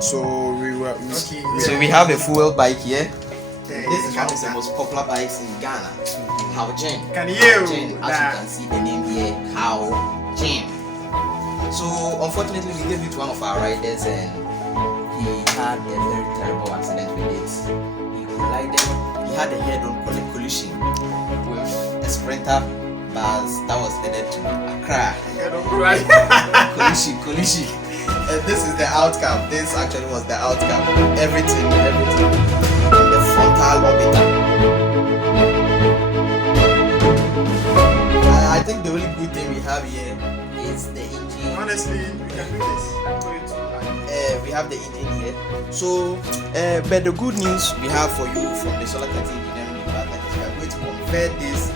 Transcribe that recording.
So we have a fuel bike here. This is one of the most popular bikes in Ghana. How Jin. As you can see the name here, How Jin. So unfortunately we gave it to one of our riders and he had a very terrible accident with it. He collided, he had a head-on collision with a Sprinter bus that was headed to Accra. collision. And this is the outcome. This actually was the outcome. Everything. The frontal orbiter. I think the only good thing we have here is the engine. Honestly, we can do this. We have the engine here. So, but the good news we have for you from the solar engineering department is we are going to convert this